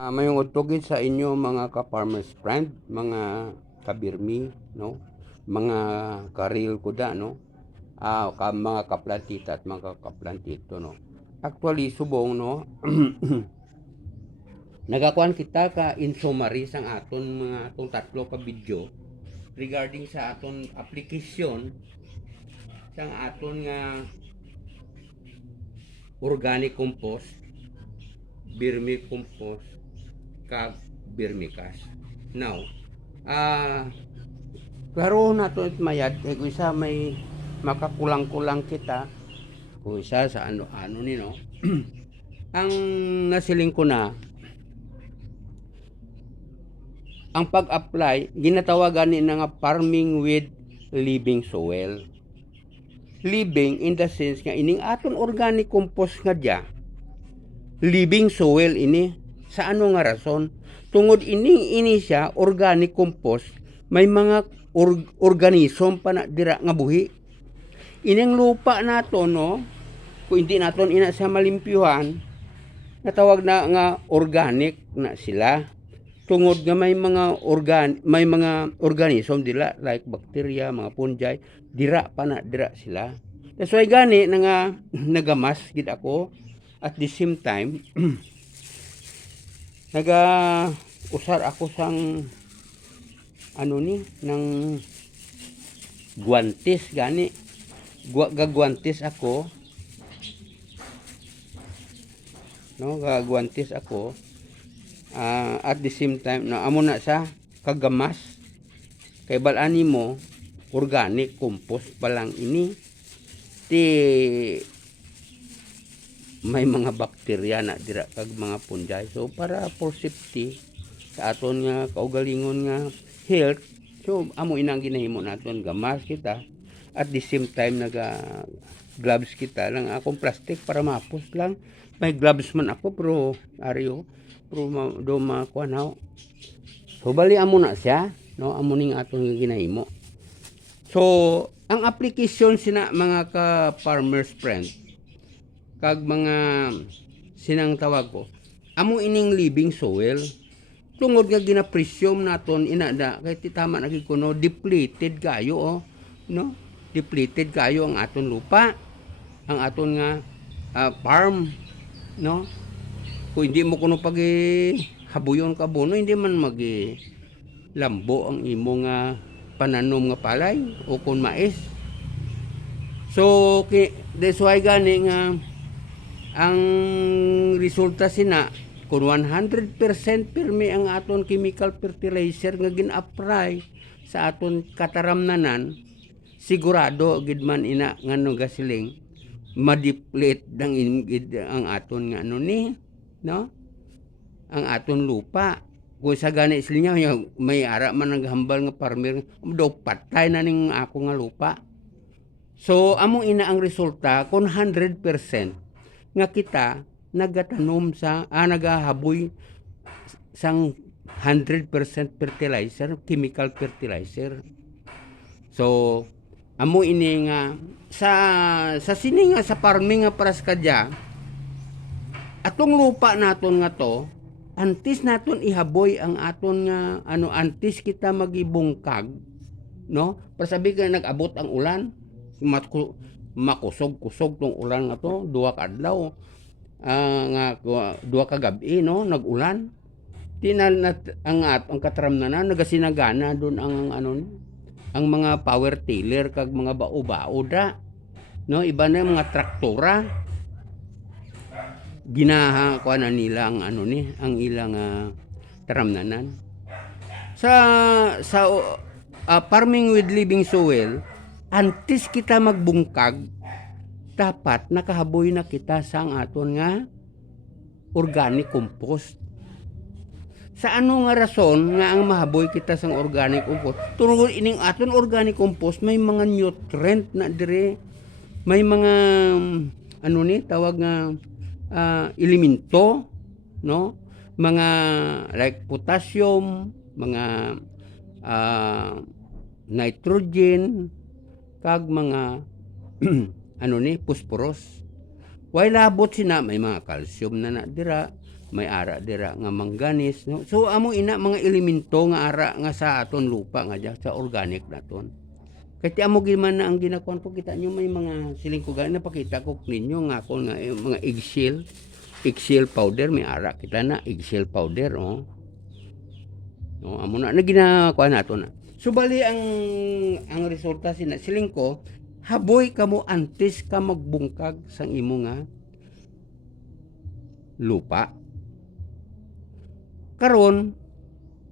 Mayong utugid sa inyo mga ka-farmers friend, mga kabirmi, no? Mga karil kuda, no? Mga kaplantita at mga kaplantito, no? Actually, subong, no? Nagakuan kita ka in summary sang aton mga atong tatlo ka video regarding sa aton application sang aton nga organic compost, vermi compost, kag vermicast. Now, klaro na to it mayad kay kung isa may makakulang-kulang kita kung isa sa ano ni no. Ang nasiling ko na ang pag-apply ginatawagan ni nga farming with living soil. Living in the sense nga ining aton organic compost nga dia living soil ini sa ano nga rason tungod ini siya organic compost may mga organism pa na dira nga buhi ining lupa nato no kung hindi naton ina sa malimpyuhan natawag na nga organic na sila tungod nga may mga organism dila like bacteria mga fungi dira pa na dira sila. That's why gani nga nagamas gid ako at the same time naga usar ako sang ano ni ng guantes gani gagwantes ako no gagwantes ako at the same time na amo na sa kagamas kay balani mo organic compost pa lang ini ti may mga bakterya na dira kag mga fungi so para for safety sa aton nga kaugalingon nga health so amo inang ginahimo naton gamas kita at the same time naga gloves kita lang akong plastic para mapos lang may gloves man ako pero ariyo pero do makuan haw so bali amo na siya no amo ning aton ginahimo so ang application sina mga ka farmers friend kag mga sinang tawag ko amo ining living soil tungod nga ginapresyum naton inada kay tama na gid kuno depleted kayo no depleted kayo ang aton lupa ang aton nga farm no kung hindi mo kuno pagi habuyon ka bono hindi man magi lambo ang imo nga pananom nga palay o kun mais so that's why gani nga ang resulta sina kung 100% pirmi ang aton chemical fertilizer nga gin-apply sa aton kataramnanan sigurado gid man ina ngano gasiling ma-deplete ang aton nga ano ni no ang aton lupa kung sa gani sila may ara man naghambal nga farmer daw patay na ning ako nga lupa so among ina ang resulta kung 100% nga kita nagatanom sa nagahaboy sang 100% fertilizer chemical fertilizer so amo ini nga sa sini nga sa farming nga paras kadya atong lupa naton nga to antes naton ihaboy ang aton nga antes kita magibungkag no pasabi ka nag-abot ang ulan makusog-kusog tong ulan nga to duha ka adlaw nga duha ka gabi no nag-ulan ang kataramnanan nagasinagana doon ang mga power tiller kag mga bao-bao da no iba na mga traktora ginaha ko na nila ang ang ilang taramnanan sa farming with living soil antes kita magbungkag dapat nakahaboy na kita sa ang aton nga organic compost sa ano nga rason nga ang mahaboy kita sang organic compost tungod ining aton organic compost may mga nutrient na dire may mga ni tawag nga elemento no mga like potassium mga nitrogen kag mga phosphorus way labot sina may mga calcium na dira may ara dira nga manganese, no? So amo ina mga elemento nga ara nga sa aton lupa nga diya, sa organic naton. Kaya ti amo giman na ang ginakuan ko, kita nyo may mga silingkugan, napakita ko ninyo nga ako nga mga eggshell powder, may ara kita na eggshell powder, oh. No, amo na ginakuan nato na. So bali ang resulta siling ko, haboy kamo antes ka magbungkag sang imo nga lupa. Karon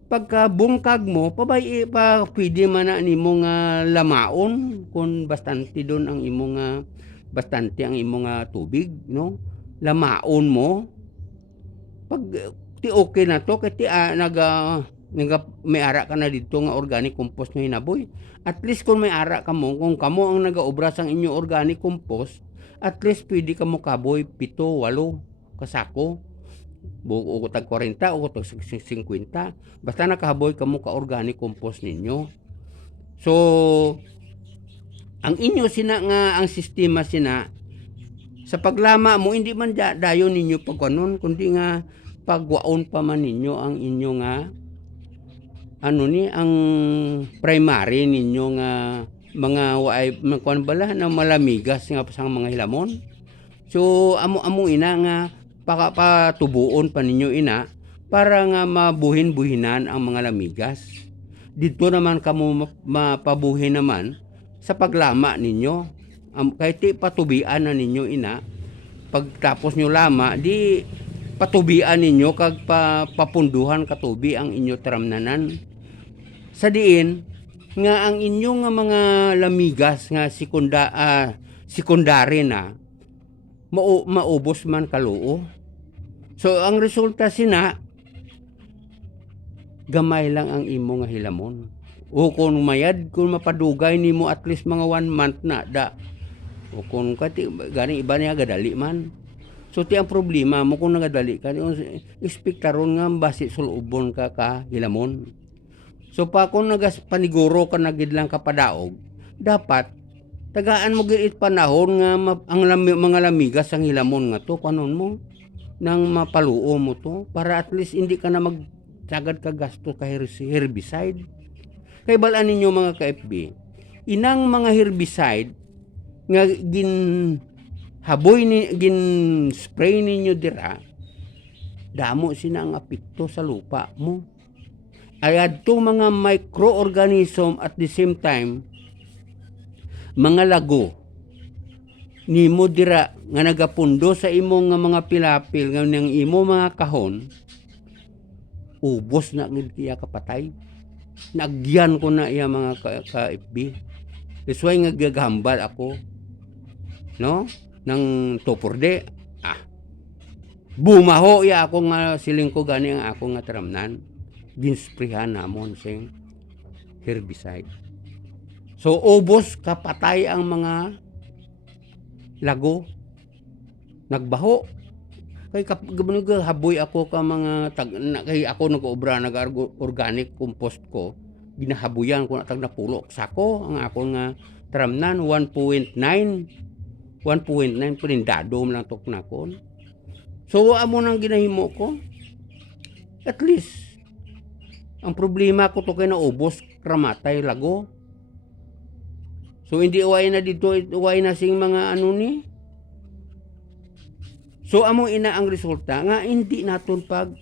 pagka bungkag mo, pwede man na nimo nga lamaon kung bastante doon ang imo nga bastante ang imo nga tubig, no? Lamaon mo. Pag ti okay na to, kaya may ara ka na dito nga organic compost nga hinaboy. At least kung may ara ka mo, kung kamo ang nagaobra sang inyo organic compost, at least pwede ka mo kaboy 7, 8 kasako. O tag 40 o tag 50, basta nakahaboy kamo ka organic compost ninyo. So ang inyo sina nga ang sistema sina sa paglama mo, hindi man dayon ninyo pagkanon, kundi nga pagwaon pa man ninyo ang inyo nga ang primary ninyo nga mga kuan bala na malamigas nga sang mga hilamon. So amo ina nga patubuon pa ninyo ina para nga mabuhin-buhinan ang mga lamigas. Dito naman kamo mapabuhin naman sa paglama ninyo. Kahit patubian na ninyo ina, pagtapos nyo lama, di patubian ninyo kag papunduhan katubi ang inyo taramnanan. Sa diin nga ang inyo nga mga lamigas nga sekundary na maubos man kaluo. So ang resulta sina, gamay lang ang imo nga hilamon. O kung mayad, kung mapadugay nimo at least mga 1 month na da. O kung gani iba niya gadali man. So ti ang problema mo kung nagadali ka, expectaron nga basi sulubon ka hilamon. So pa kung paniguro ka nagid lang kapadaog, dapat tagaan mo gid panahon nga mga lamigas ang hilamon nga to kanon mo nang mapaluo mo to para at least hindi ka na magsagad ka gasto ka herbicide. Kay balaan ninyo mga ka-FB, inang mga herbicide nga gin spray ninyo dira, damo sina ang apekto sa lupa mo. Ay adto mga microorganism at the same time mga lago nimo dira nga nagapundo sa imong nga mga pilapil nga nang imo mga kahon, ubos na gid iya kapatay. Nagyan ko na iya mga ka-FB. That's why nga gagambal ako, no, ng toporde. Bumaho ya ako nga siling ko gani ang ako nga taramnan. Ginsprehan namon sing herbicide. So ubos kapatay ang mga lago. Nagbaho. Kay haboy ako ka mga kay ako nag-obra nag-organic compost ko. Ginahabuyan ko na tag napulo sako ang ako nga taramnan 1.9 pinindado lang tok na kon. So amo nang ginahimo ko. At least ang problema ko to kay naubos kramatay lago. So hindi uway na dito, uway na sing mga ano ni. So amo ina ang resulta nga hindi naton pag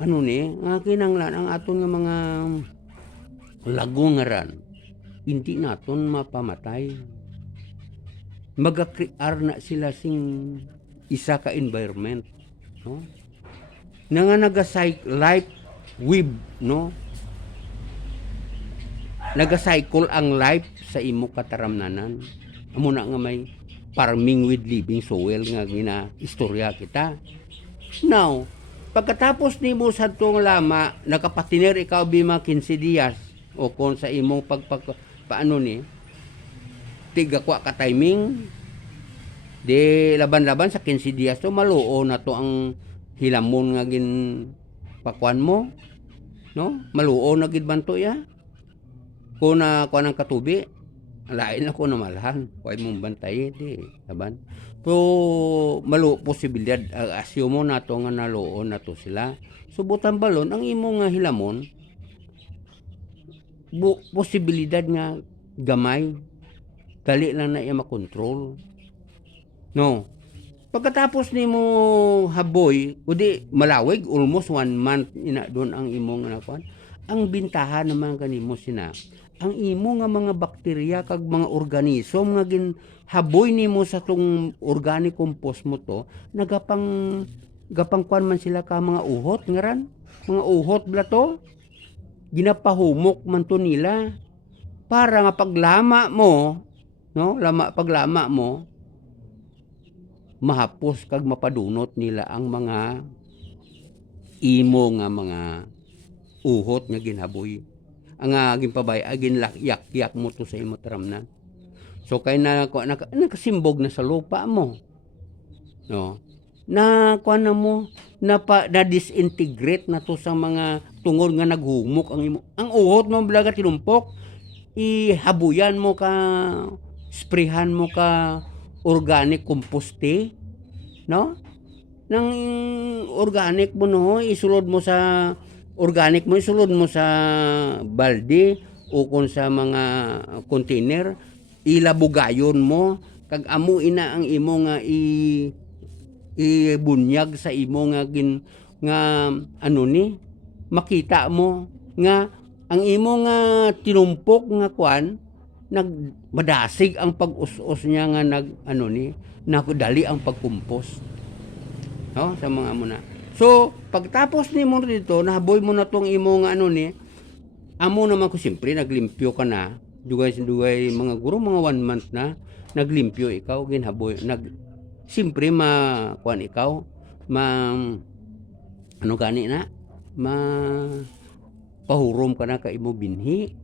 ano ni nga kinanglan ang aton nga mga lago nga ran. Hindi naton mapamatay. Maga-create na sila sing isa ka environment, no? Nga life web, no? Nagacycle ang life sa imo kataramnanan. Amo na nga may farming with living soil nga gina-istorya kita. Now, pagkatapos nimo sa tong lama, nakapatiner ikaw bima 15 dias o kon sa imong paano ni tiga kwa ka timing de laban-laban sa 15 dias to maluo na to ang hilamon nga gin pakuan mo, no? Maluo na gid banto ya. Kung na kuan ang katubi, lain ako na malahan. Huwag mong bantay, di. Saban? So, posibilidad, assume mo na to nga naloon na to sila. Subutan balon, ang imo nga hilamon, posibilidad nga gamay, dali lang na iya makontrol. No. Pagkatapos ni mo haboy, udi malawig, almost 1 month ina doon ang imong nakuan. Ang bintahan naman kanimo sina, ang imo nga mga bakterya kag mga organismo nga haboy nimo sa tong organic compost mo to, gapang kuan man sila ka mga uhot ngaran, mga uhot bla to. Ginapahumok man to nila para nga paglama mo, no, paglama mo mahapos kag mapadunot nila ang mga imo nga mga uhot nga ginhaboy. Ang ginpabay ginyak mo to sa imo taramnan. So kay nakasimbog na sa lupa mo. No. Na kuan na mo na disintegrate na to sa mga tungod nga naghumok ang imo. Ang uhot mo blaga tinumpok, ihabuyan mo ka, sprayhan mo ka organic composte, no? Nang organic mo no, isulod mo sa balde o kung sa mga container, ilabugayon mo kag amo ina ang imo nga ibunyag sa imo nga makita mo nga ang imo nga tinumpok nga kwan madasig ang pag-us-us niya nga nakudali ang pagkumpos, no, sa mga amo na. So pagtapos nimo dito nahaboy mo na tong imo nga amo naman ko siyempre naglimpyo ka na dugay mga guro mga 1 month na naglimpyo ikaw ginhaboy siyempre kuan ikaw pahurom ka na ka imo binhi.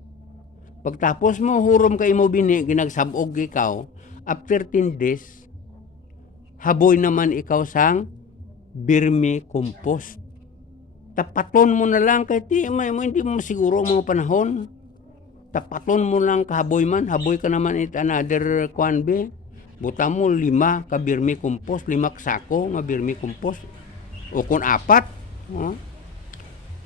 Pagtapos mo hurom ka imo binhi, ginagsabog ikaw, after 10 days haboy naman ikaw sang vermicompost. Tapaton mo na lang kay hindi mo siguro ang mga panahon. Tapaton mo lang kahaboy man, haboy ka naman another kuan be. Buta mo 5 ka vermicompost, 5 sako nga vermicompost o kung 4, no?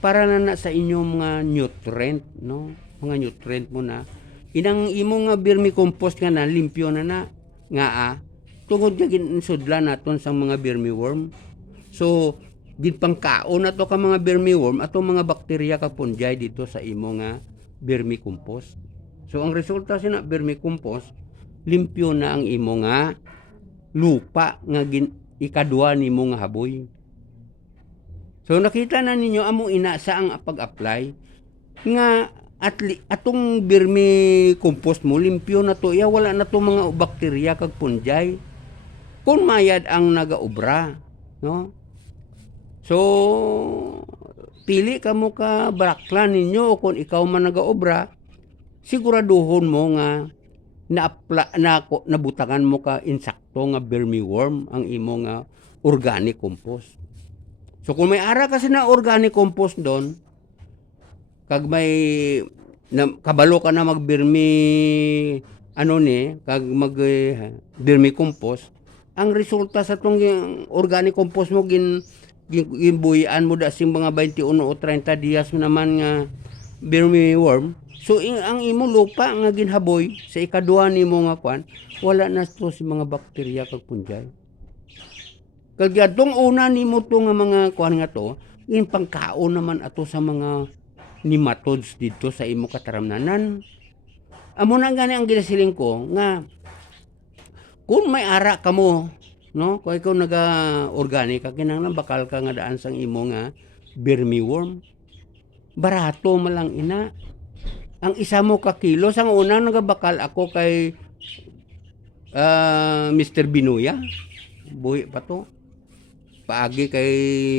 Para na sa inyong mga nutrient, no? Mga nutrient mo na inang imo nga vermicompost nga na limpyo na nga tungod nga ginsudlan naton sa mga vermiworm. So ginpangkaon na to ka mga vermiworm ato mga bakterya ka fungi dito sa imo nga vermicompost. So ang resulta sina vermicompost, limpyo na ang imo nga lupa nga ikadua nimo nga haboy. So nakita na ninyo amo ina sa ang pag-apply nga atong vermicompost mo limpyo na to iya, wala na to mga bakterya kag fungi kung mayad ang nagaobra, no? So pili ka mo ka baraklan ninyo kung ikaw man nagaobra, siguraduhon mo nga nabutangan mo ka insakto nga vermiworm ang imo nga organic compost. So kung may ara kasi na organic compost doon, kag may kabalo ka na kag vermicompost, ang resulta sa tong organic compost mo ginbuyan mo da sing mga 21 o 30 dias naman nga vermiworm. So ang imo lupa nga ginhaboy sa ikadua nimo nga kwan, wala na to si mga bakterya kag fungi. Kag adtong una nimo to nga mga kwan nga to, in pangkaon naman ato sa mga nematodes dito sa imo kataramnanan. Amo na gani ang ginasiling ko nga kung may ara kamo, no, kung ikaw naga-organic ka, kinahanglan bakal ka nga daan sang imo nga vermiworm. Barato malang ina. Ang isa mo ka kilo, sang unang nagabakal ako kay Mr. Binuya. Buhi pa to. Paagi kay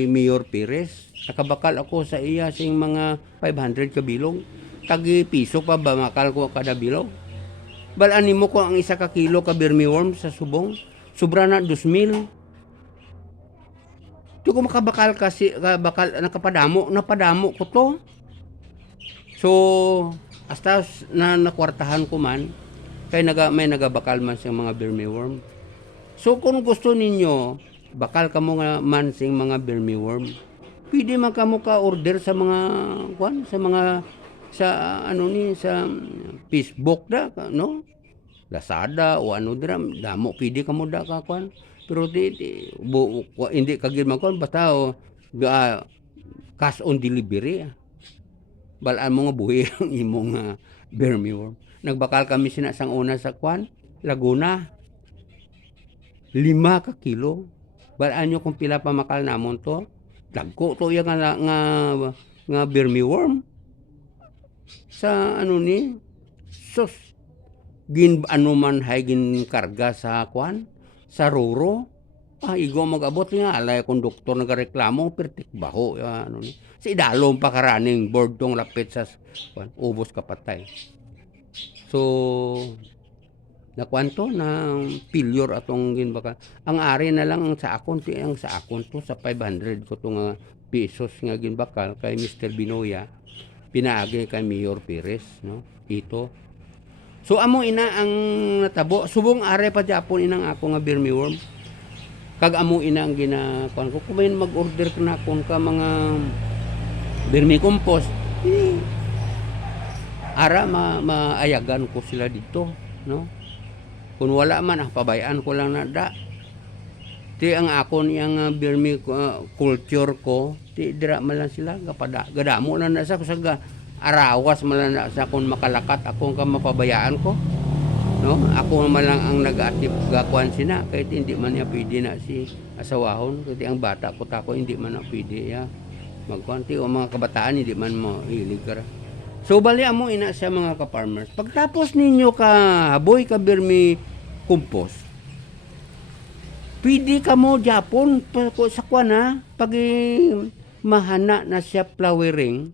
Mayor Perez. Nakabakal ako sa iya sing mga 500 ka bilog. Tagi piso pa ba makal ko kada bilog. Balaan mo ko ang isa ka kilo ka vermiworm sa subong. Sobra na 2,000. Di ko makabakal kasi napadamo ko to. So hasta na nakwartahan ko man, Kaya may nagabakal man siyang mga vermiworm. So kung gusto ninyo, bakal kamo nga man sing mga vermiworm, pwede man kamo ka order sa mga sa sa Facebook da, no? Lazada o ano dira, damo pwede kamo da ka kwan. Pero hindi ka gid man kwan basta cash on delivery. Balaan mo nga buhi ang imong vermiworm. Nagbakal kami sinasang una sa kwan, Laguna. 5 ka kilo. Balaan nyo kung pila pa makal namon to. Dagko to yung nga vermiworm. Sa sus, man hay gin karga sa kwan, sa ruro. Igo mag-abot nga, alay konduktor nagareklamo, pertik baho. Sa idalom pa karaning board tong lapit sa kwan, ubos kapatay. So, nakwanto na failure atong ginbaka. Ang ari na lang sa akon to sa 500 ko tong pesos nga ginbakal kay Mr. Binoya, pinaagi kay Mayor Perez, no? Ito. So amo ina ang natabo, subong are pa Japon inang ako nga vermiworm. Kag amo ina ang ginakuan ko, kumain mag-order na kon ka mga vermicompost. Ara maayagan ko sila dito, no? Kung wala man, pabayaan ko lang na da. Ti ang akon yang vermiculture ko, ti dira man lang sila gadamo lang na sa kusaga arawas man lang na sa kun makalakat akong ka mapabayaan ko. No? Ako man lang ang nag-atip gakuan sina kahit hindi man niya pwede na si asawahon, kasi ang bata ko tako hindi man na pwede ya. Magkuanti o mga kabataan hindi man mo hilig ka. So bali amo ina sa mga ka-farmers. Pagtapos ninyo ka haboy ka vermi compost, pwede ka mo Japon sa kuan pag mahana na siya flowering,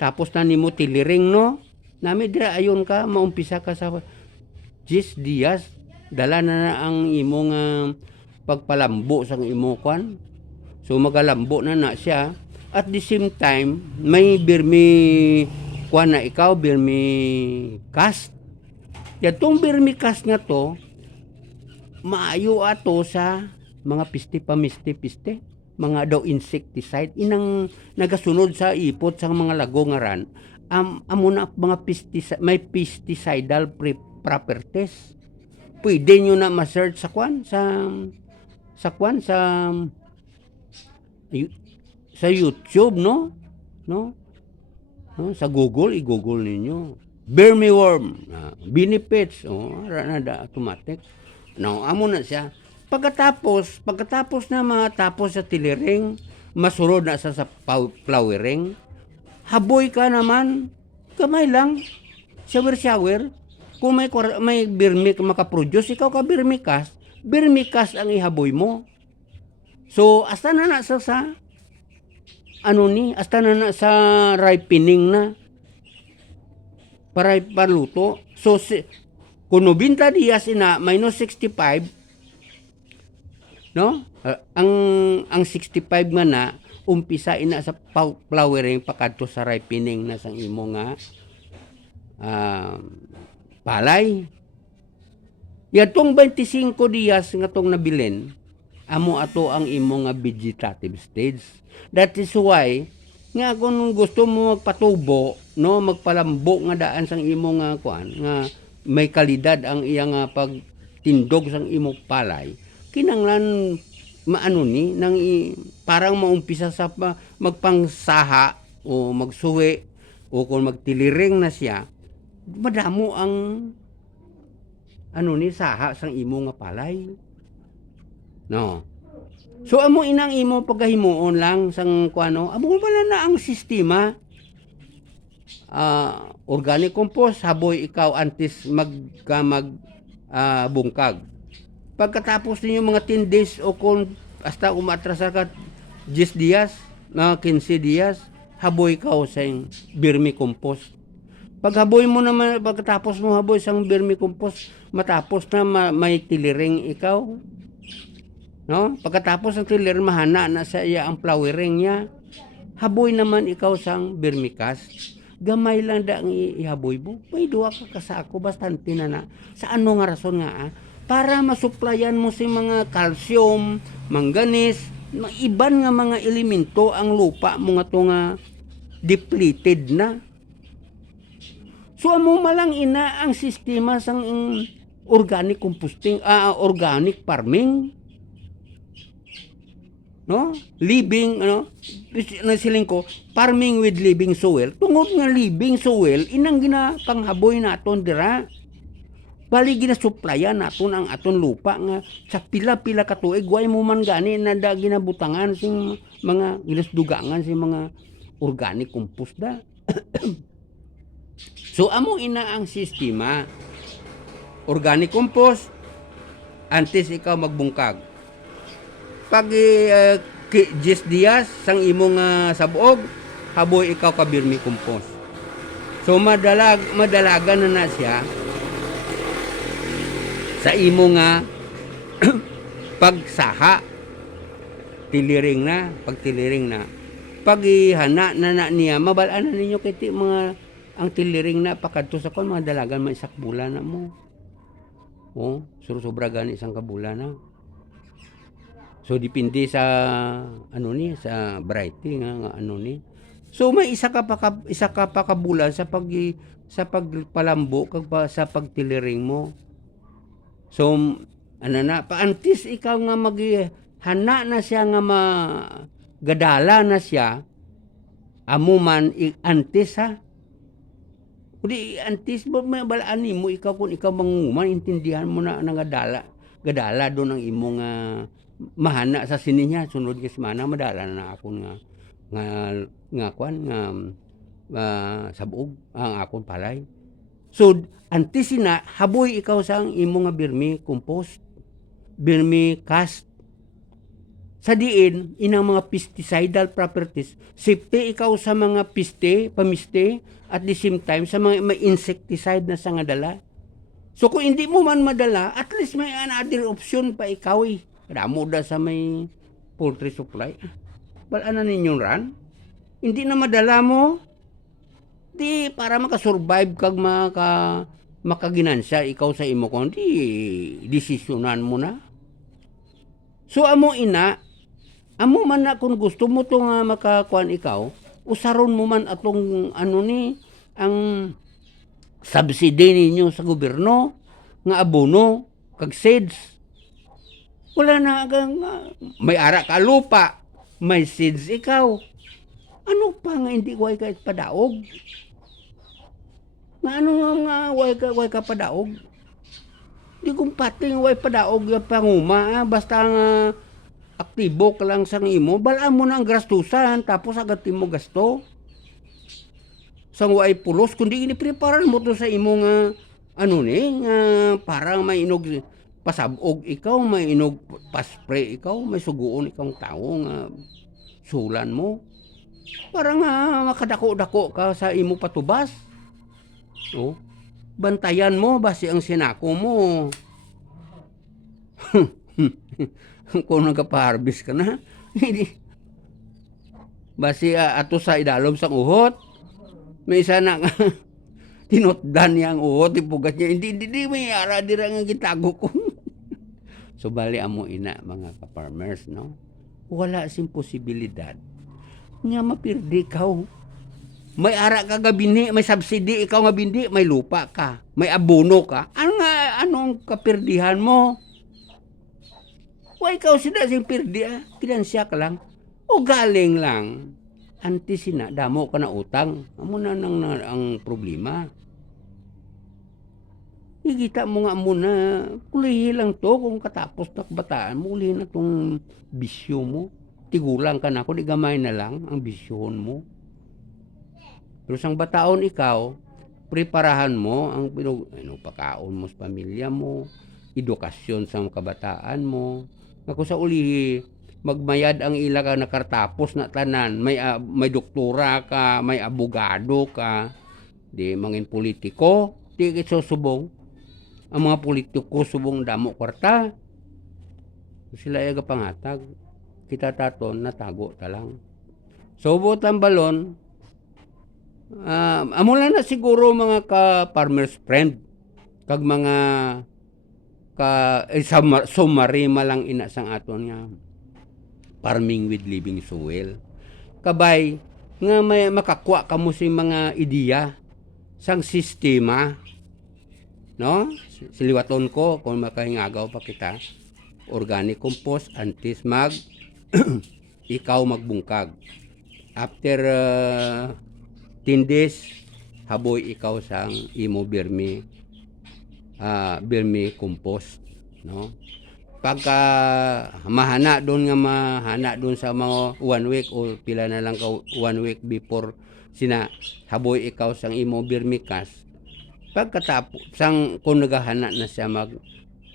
tapos na nimo tiliring, no? Nami dira ayon ka maumpisa ka sa 10 dias dala na ang imong pagpalambo sang imo kwan. So magalambo na siya. At the same time, may vermi kwan na ikaw, vermi cast. Yatong vermi cast nga to, maayo ato sa mga piste, mga daw insecticide. Inang nagasunod sa ipot sa mga lago nga ran. Amo na mga pesticide, may pesticidal properties. Pwede nyo na ma-search sa YouTube, no? Sa Google, i-Google ninyo. Vermiworm, benefits, ranada automatic. No, amo na siya. Pagkatapos na matapos sa tiliring, masurod na sa flowering, haboy ka naman, kamay lang, shower. Kung may vermi makaproduce, ikaw ka vermicast ang ihaboy mo. So, hasta na sa hasta na sa ripening na para paluto. So, kung 90 dias minus 65, no? Ang 65 nga na, umpisa ina sa flowering pakadto sa ripening na sang imo nga palay. Yatong 25 dias nga tong nabilin, amo ato ang imo nga vegetative stage. That is why nga kung gusto mo magpatubo, no, magpalambo nga daan sang imo nga kuan nga may kalidad ang iyang pagtindog sang imo palay, kinanglan parang maumpisa sa magpangsaha o magsuwi o kung magtiliring na siya, madamo ang saha sang imo nga palay. No. So amo inang imo pagahimuon lang sang kuano, amo pala na ang sistema. Organic compost haboy ikaw antes bungkag. Pagkatapos ninyo mga 10 days o kung hasta umatrasa ka 10 dias, 15 dias, haboy ikaw sa vermicompost. Paghaboy mo naman, pagkatapos mo haboy sang vermicompost, matapos na may tiliring ikaw, no? Pagkatapos ng tiliring, mahana na sa iya ang flowering niya, haboy naman ikaw sang vermicast. gamay lang da ang ihaboy mo. May duwa ka kasako bastante na sa ano nga rason nga para masuplayan mo si mga calcium, manganese, iban nga mga elemento ang lupa mo nga to nga depleted na. So amo malang ina ang sistema sang organic composting, organic farming. No? Living, nasiling ko, farming with living soil. Tungod nga living soil, inang ginapanghaboy naton dira. Bali ginasuplayan naton ang aton lupa nga sa pila-pila ka tuig way mo man gani na da ginabutangan sing mga ginasdugangan sing mga organic compost da. So amo ina ang sistema. Organic compost antes ikaw magbungkag. Pag 10 dias sang imong sabog, haboy ikaw ka vermicompost. So madalagan na siya sa imo nga pagsaha. Tiliring na, pagtiliring na. Pag ihana na niya, mabalaan na ninyo kiti mga ang tiliring na pakadto sa kon mga dalagan may isak bulan na mo. Oh, sobra gani isang kabulan na. So depende sa sa variety nga ano ni. So may isa ka pa kabulan sa pagpalambo kag sa pagtiliring mo. So paantis ikaw nga hana na siya nga gadala na siya amo man antis ha. Kundi antis mo may balaan mo ikaw kung ikaw manguman intindihan mo na gadala doon ang imong mahana sa sininya sunod ka semana madala na akon nga sabog ang akon palay. So antes na haboy ikaw sang imo nga vermicompost, vermicast. Sa diin inang mga pesticidal properties, safety ikaw sa mga pamiste at the same time sa mga insecticide na sa nga dala. So kung hindi mo man madala, at least may another option pa ikaw eh. Damo da sa may poultry supply. Balaan na ninyong ran. Hindi na madala mo. Di para makasurvive kag makaginansya ikaw sa imo kon di desisyonan mo na. So amo man na kung gusto mo to nga makakuan ikaw, usaron mo man atong ang subsidy ninyo sa gobyerno nga abono kag seeds. Wala na may ara ka lupa, may seeds ikaw. Ano pa nga hindi way ka padaog? Nga ano nga way ka padaog? Di kung pating way padaog yung panguma, basta nga aktibo ka lang sa imo, balaan mo na ang gastusan, tapos agatin mo gasto. Sang way pulos, kundi inipreparan mo to sa imo nga parang may inog pasabog ikaw, may inog paspray ikaw, may suguon ikang tao nga sulan mo. Para nga makadako-dako ka sa imo patubas. Oh, bantayan mo basi ang sinako mo. Kung nagpa-harvest ka na, basi ato sa idalom sang uhot. May isa na tinotdan niya ang uhot, ipugat niya. Hindi may ara dira nga gitago ko. So bali amo ina mga ka-farmers, no? Wala sing posibilidad nga mapirdi ikaw. May ara ka gabini, may subsidy ikaw nga bindi, may lupa ka, may abono ka. Anong kapirdihan mo? Wa ikaw sila sing pirdi kinansya ka lang. O galing lang. Antes sina damo ka na utang. Amo na ang problema. Higita mo nga muna, kulihi lang to kung katapos na kabataan mo, kulihi na tong bisyo mo. Tigulang ka na, kung gamay na lang ang bisyohon mo. Pero sang bataon ikaw, preparahan mo ang pagkaon mo sa pamilya mo, edukasyon sa kabataan mo. Ako sa ulihi, magmayad ang ila ka nakartapos na tanan, may doktora ka, may abogado ka, di mangin politiko, di kitsusubong. Ang mga politiko subong damo kwarta. Sila ay pangatag. Kita taton natago talang. Subot ang balon, Amo lang na siguro mga ka farmers friend kag mga sumarima lang ina sang aton nga farming with living soil. Kabay nga may makakwa kamo sing mga ideya sang sistema, no? Siliwaton ko kung makahingagaw pa kita. Organic compost, antes ikaw magbungkag. After 10 days, haboy ikaw sang imo vermi compost, no? Pagka mahana doon sa mga 1 week o pila na lang ka 1 week before sina haboy ikaw sang imo vermicast. Pagkatapos sang kung naghahana na siya mag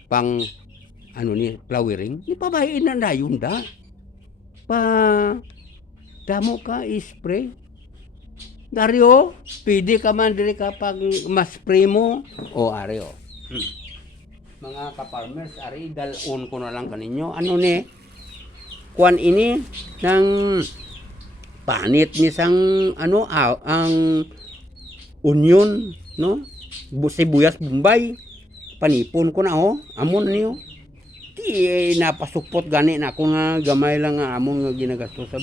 pang flowering, ipabahin na dayon da. Pa damo ka spray. Dario, pwede ka man diri kapag ma-spray mo o Ario. Mga ka-farmers, ari dalon ko na lang kaninyo. Ano ni? Kuan ini ng panit ni sang ang onion, no? Sibuyas Bombay. Panipon ko na amon niyo. Ti napasupot gani na ako nga gamay lang nga amon nga ginagastos sa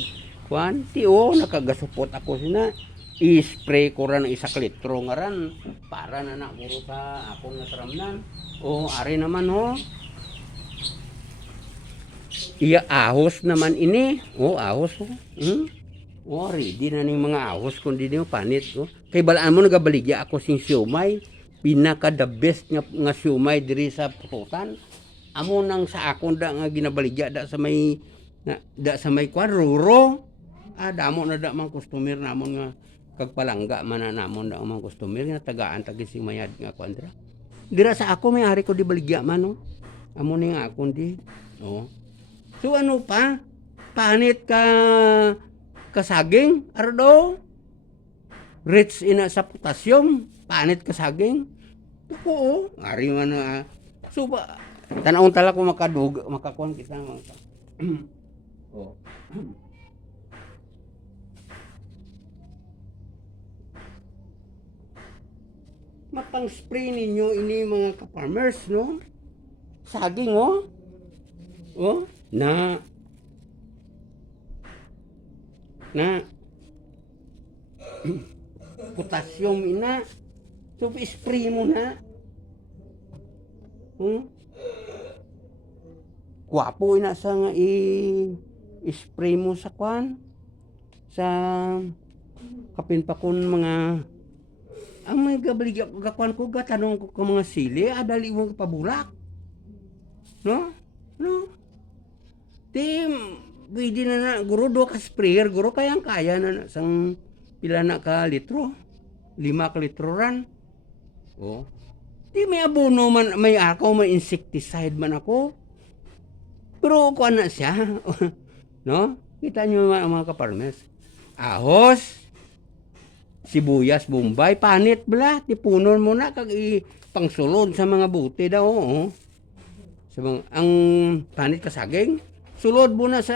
kuan. Ti nakagasupot ako sina. I-spray ko ran 1 litro nga ran para na guro sa akong natramnan. Ari naman iya ahos naman ini. Ahos ready na ning mga ahos kundi niyo panit kay balaan mo nagabaligya ako sing siomay, pinaka the best nga siomay diri sa pututan. Amo nang sa akon da nga ginabaligya da sa may kwadruro. Damo na da man customer namon nga kag palangga man namon da man customer nga tagaan tagising mayad nga kwadra. Dira sa ako may ari ko di baligya man amo ni nga akon di. So ano pa? Panit ka kasaging ardo. Rich ina sa potassium, panit kasaging. Tuko ari man so ba tanawon tala ko makakuan kita mga mapang-spray ninyo ini mga ka-farmers, no? Saging, na potassium ina. So, spray mo na. Kwapo ina sa nga i-spray mo sa kwan. Sa kapin pa kun mga ang may gakuan ko gatanong ko ka mga sili adali mo pabulak. No? Pwede na guro do ka sprayer guro kayang kaya na sang pila na ka litro 5 ka litro ran. May abono man may akaw may insecticide man ako. Pero kuan na siya. No? Kita nyo mga ka-farmers. Ahos, sibuyas Bombay, panit bala, tipunon mo na kag pangsulod sa mga buti daw. Sa mga, ang panit kasaging, sulod mo na sa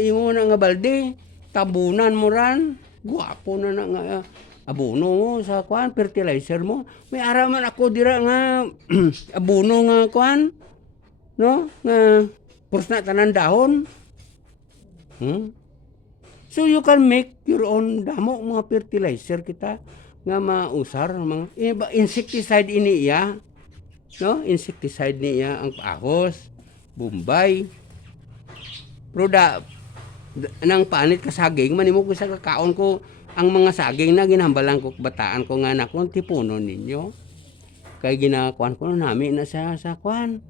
imo na nga balde, tabunan mo ran, guwapo na nga abono mo sa kwan, fertilizer mo. May araman ako dira nga abono nga kwan, no? Nga purs na tanan dahon. So you can make your own damo mga fertilizer kita nga mausar mga insecticide ini iya, no? Insecticide niya ang ahos, Bombay. Pero nang panit kasaging manimo ko sa kakaon ko ang mga saging na ginhambalan ko bataan ko nga nakon tipunon ninyo. Kay ginakuan ko nami na sa kwan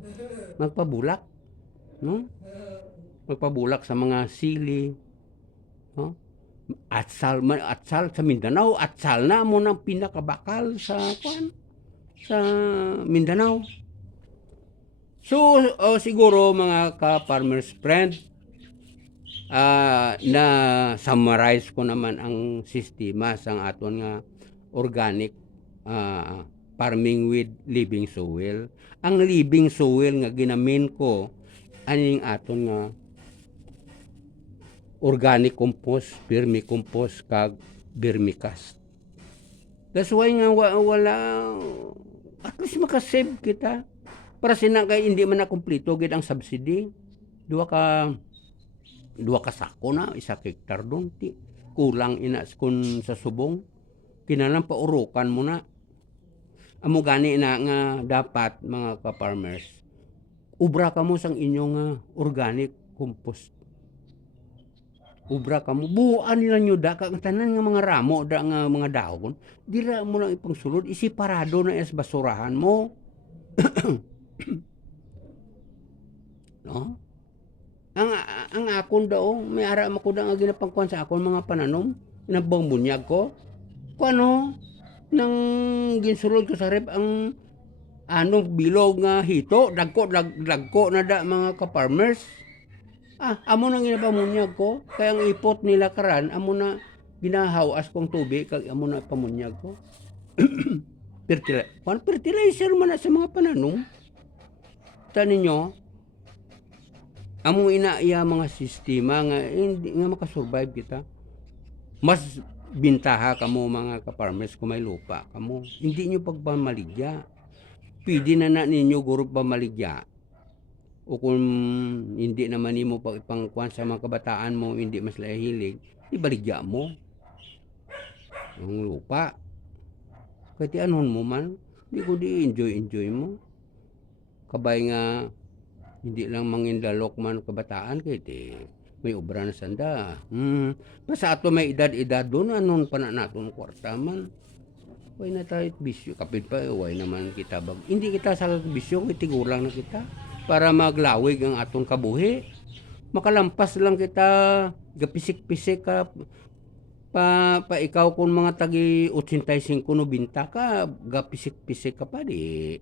magpabulak, no? Magpabulak sa mga sili. Atsal sa Mindanao, atsal na mo ng pinakabakal sa Mindanao. So siguro mga ka-farmers friend, na summarize ko naman ang sistema sang aton nga organic farming with living soil. Ang living soil nga ginamin ko aning aton nga organic compost, vermicompost kag vermicast. That's why nga wala at least makasave kita. Para sina kay hindi man na kumpleto gid ang subsidy. Duha ka sako na, isa ka hektar doon. Kulang ina kun sa subong. Kinahanglan paurukan mo na. Amo gani na nga dapat mga ka-farmers. Ubra ka mo sang inyong organic compost. Ubra ka mo. Buuan nila nyo da. Kang tanan nga mga ramo da nga mga dahon. Dira mo lang ipangsulod. Isiparado na is basurahan mo. No? Ang akon daw, may ara ako da nga ginapangkuhan sa akon mga pananom. Inabang bunyag ko. Kung ano, nang ginsulod ko sa rep ang bilog nga hito, dagko na da mga ka-farmers. Amo nang ginapamunyag ko, kaya ang ipot nila karan, amo na ginahawas kong tubig, kag amo na pamunyag ko. Fertilizer man na sa mga pananom. Tanin nyo, amo inaiya mga sistema nga hindi nga makasurvive kita. Mas bintaha kamo mga ka-farmers kung may lupa kamo. Hindi nyo pagpamaligya. Pwede na ninyo guro pamaligya. O kung hindi naman mo pag ipangkuhan sa mga kabataan mo, hindi mas lahilig, ibaligya mo ang lupa. Kahit anon mo man, hindi ko enjoy mo. Kabay nga, hindi lang mangindalok man kabataan, kahit may obra na sanda. Basta ato may edad doon, anon pa na natin kwarta man. Way na tayo bisyo, kapit pa, way naman kita bag. Hindi kita sa bisyo, itigulang na kita. Para maglawig ang atong kabuhi. Makalampas lang kita, gapisik-pisik ka, pa ikaw kung mga tagi 85-90 ka, gapisik-pisik ka pa, di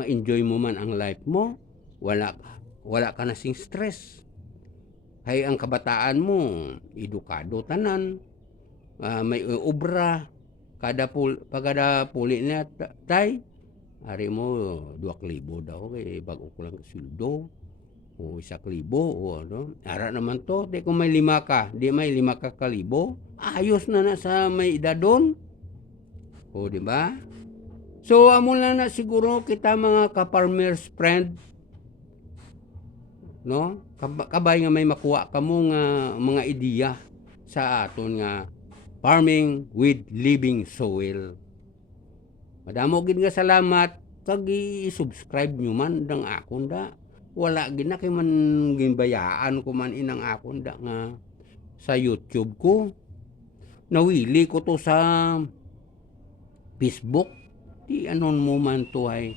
ma-enjoy mo man ang life mo. Wala ka na sing stress. Hay ang kabataan mo, edukado tanan, may obra, kada puli niya tay, ari mo 2,000 daw kay bago ko lang sildo o 1,000 o ano. Ara naman to, di kung may 5 ka, di may 5 ka kalibo, ayos na sa may edad doon. O di ba? So amo lang na siguro kita mga ka-farmers friend, no? Kabay nga may makuha kamo nga mga ideya sa aton nga farming with living soil. Madamo gid nga salamat kag i-subscribe nyo man dang akon da. Wala gid na kay man ginbayaan ko man inang akon da nga sa YouTube ko. Nawili ko to sa Facebook. Di anon mo man to ay.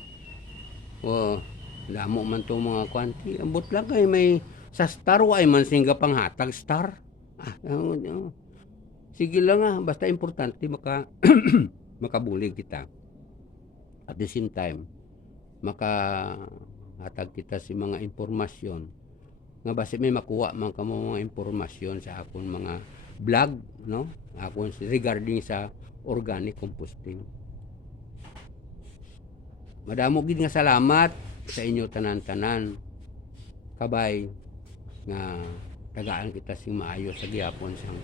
Damo man to mga kwanti. Ambot lang kay may sa star ay man singga panghatag star. Sige lang basta importante makabulig kita. At the same time, makahatag kita si mga impormasyon. Nga basta may makuha man kamo mga impormasyon sa akon mga vlog, no? Akon regarding sa organic composting. Madamo gid nga salamat sa inyo tanan-tanan. Kabay nga tagaan kita sing maayo sa gihapon sang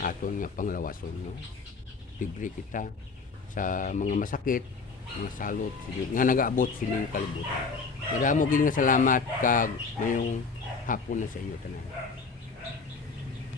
aton nga panglawason, no? Libre kita sa mga masakit, mga salot nga nagaabot sining kalibutan. Madamo gid nga salamat kag mayong hapon na sa inyo tanan.